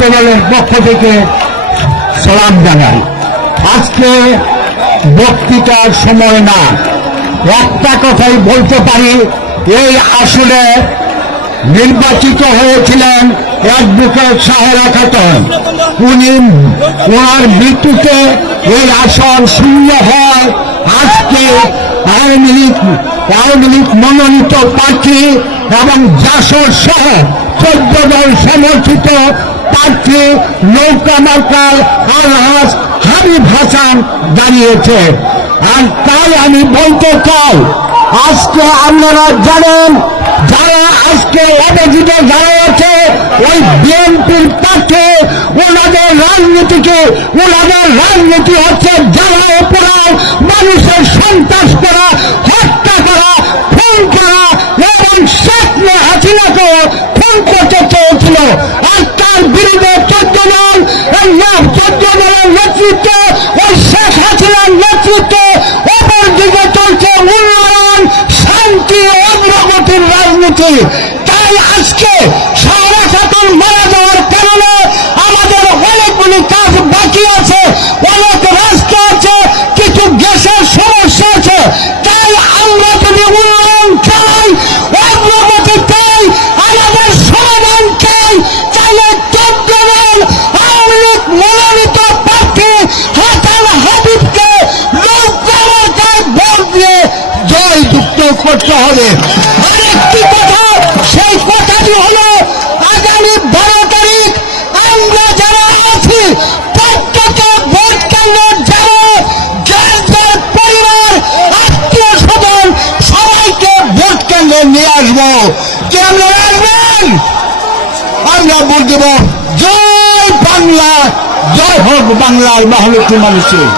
দলের পক্ষ থেকে সালাম জানাই। আজকে বক্তৃতার সময় না, একটা কথাই বলতে পারি, এই আসলে নির্বাচিত হয়েছিলেন অ্যাডভোকেট সাহেরা খাতুন। ওনার মৃত্যুতে এই আসন শূন্য হয়। আজকে আওয়ামী লীগ মনোনীত প্রার্থী এবং জাসদ সহ 14 দল সমর্থিত প্রার্থী নৌকা মার্কার আলহাজ হাবিব হাসান দাঁড়িয়েছে। আর তাই আমি বলতে চাই, আজকে আপনারা জানেন যারা আজকে অবহিত যারা আছে ওই বিএনপির পক্ষে, ওনাদের রাজনীতি হচ্ছে জ্বালায় পোড়া, মানুষের সন্ত্রাস করা, হত্যা করা, খুন করা এবং শেখ হাসিনাকে খুন করতে চেয়েছিল। আর তার বিরুদ্ধে 14 দলের নেতৃত্বে ওই শেখ হাসিনার নেতৃত্বে অপর দিকে চলছে উন্নয়ন, শান্তি, অগ্রগতির রাজনীতি। তাই আজকে সাহেরা খাতুন মারা যাওয়ার কারণে আমাদের অনেকগুলি কাজ বাকি আছে, অনেক রাস্তা আছে, কিছু গ্যাসের সমস্যা আছে। তাই আমরা যদি উন্নয়ন চাই, অগ্রগতি চাই, আমাদের সমাধান চাই, তাহলে 14 দল আওয়ামী লীগ মনোনীত প্রার্থী হাসান হাবিবকে নৌকা মার্কায় ভোট দিয়ে জয়যুক্ত করতে হবে। আরেকটি কথা, সেই কথাটি হলো আগামী 12 তারিখ আমরা যারা আছি প্রত্যেকে ভোট কেন্দ্রে যাব, যার যার পরিবার, আত্মীয় স্বজন সবাইকে ভোট কেন্দ্রে নিয়ে আসবো। কেন্দ্রে আসবেন, আমরা ভোট দেব। জয় বাংলা, জয় হোক বাংলার বাহালুকি মানুষের।